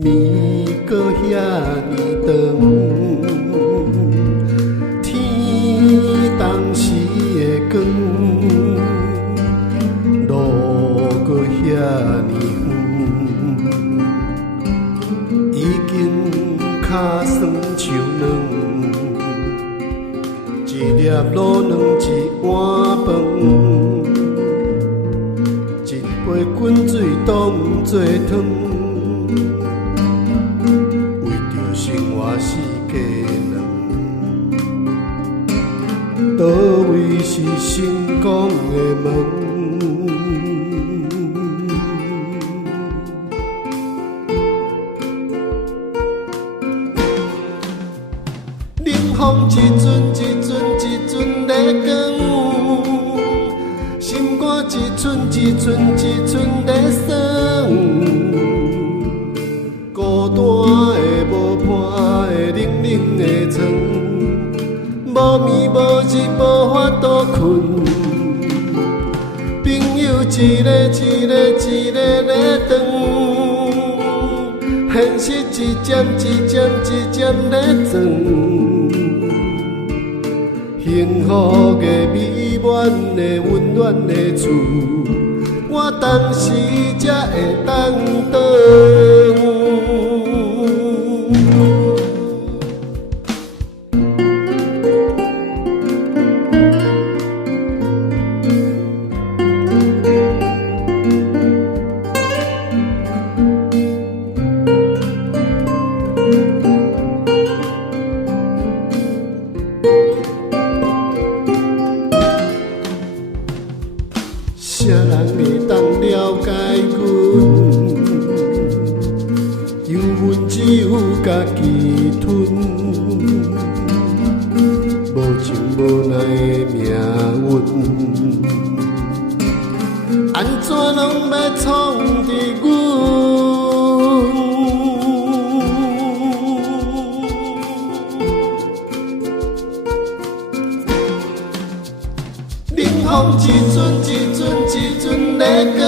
暝搁遐尼长，天当时的光，路搁遐尼远，已经脚酸手软，一粒卤卵一碗饭，一杯滚水当作汤。生活是家人，倒位是成功的门？冷风一阵一阵一阵在讲，心肝一寸一寸一寸在酸，孤单的。无伴的冷冷的床，无眠无日无法度困，朋友一个一个一个在长，现实一渐一渐一渐在装，幸福的美满的温暖的厝，我当时才会当倒。啥人会当了解阮？忧闷只有家己吞，无情无奈的命运，安怎拢要创伫阮？冷风一阵一阵一阵在讲，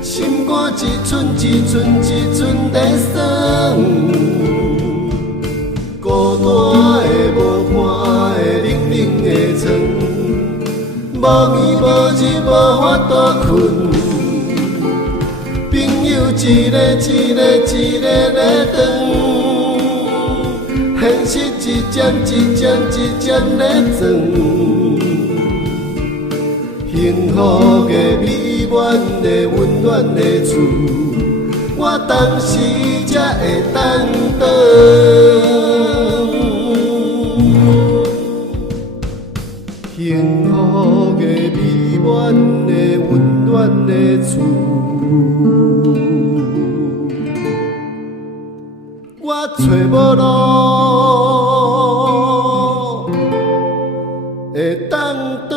心肝一寸一寸一寸在酸，孤单的无伴的冷冷的床，无眠无日无法度困，朋友一个一个一个在长，现实一渐一渐一渐在装。幸福的美满的温暖的厝，我当时才会当倒。幸福的美满的温暖的厝，我找无路会当转。